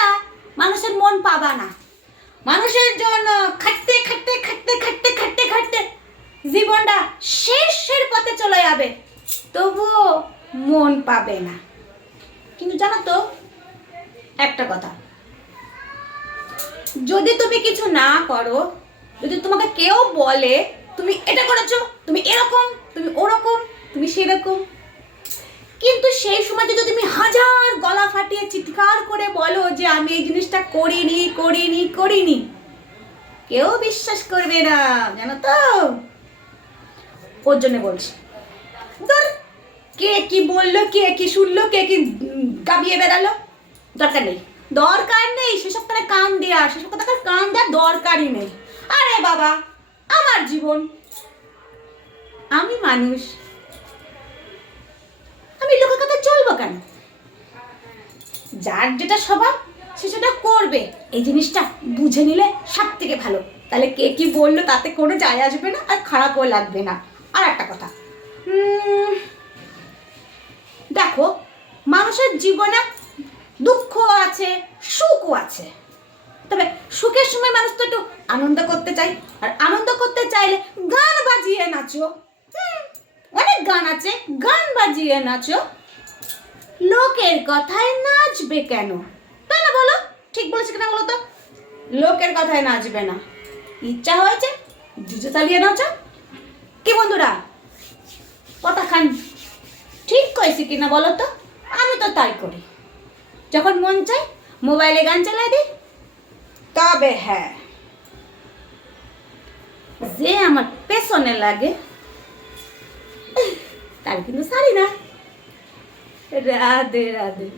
না মানুষের মন পাবা না। মানুষের জন্য খাটতে খাটতে খাটতে খাটতে খাটতে খাটতে জীবনটা শেষের পথে চলে যাবে, তবুও মন পাবে না। কিন্তু জানো তো একটা কথা, যদি তুমি কিছু না করো, যদি তোমাকে কেউ বলে তুমি এটা করেছো, তুমি এরকম, তুমি ওরকম, তুমি সেরকম, কিন্তু সেই সময় যদি তুমি হাজার গলা ফাটিয়ে চিৎকার করে বলো যে আমি এই জিনিসটা করিনি করিনি করিনি, কেউ বিশ্বাস করবে না, জানো তো। ওর জন্য বলছি, ধর কে কি বললো, কে কি শুনলো, কে কি গাবিয়ে বেড়ালো, দরকার নেই, দরকার নেই সেসব তাহলে কান দেওয়ার, সেসব কথা কান দেওয়ার দরকারই নেই। আরে বাবা, আমার জীবন, আমি মানুষ, আমি লোকের কথা চলবো কেন? যার যেটা স্বভাব সে সেটা করবে, এই জিনিসটা বুঝে নিলে সব থেকে ভালো। তাহলে কে কি বললো তাতে কোনো যায় আসবে না, আর খারাপও লাগবে না। আর একটা কথা, দেখো মানুষের জীবনে দুঃখ আছে, সুখও আছে, তবে সুখের সময় মানুষ তো একটু আনন্দ করতে চায়, আর আনন্দ করতে চাইলে গান বাজিয়ে নাচো। অনেক গান আছে, গান বাজিয়ে নাচো। লোকের কথায় নাচবে কেন? তাই না বলো? ঠিক বলেছি কিনা বলো তো? লোকের কথায় নাচবে না, ইচ্ছা হয়েছে ডিজে চালিয়ে নাচো। কি বন্ধুরা, কথা খান ঠিক কইছি কিনা বলো তো? আমি তো তাই করি, যখন মন চাই মোবাইলে গান চালাই দিই। তবে হ্যাঁ, যে আমার পেছনে লাগে তার কিন্তু সারি না। রাধে রাধে।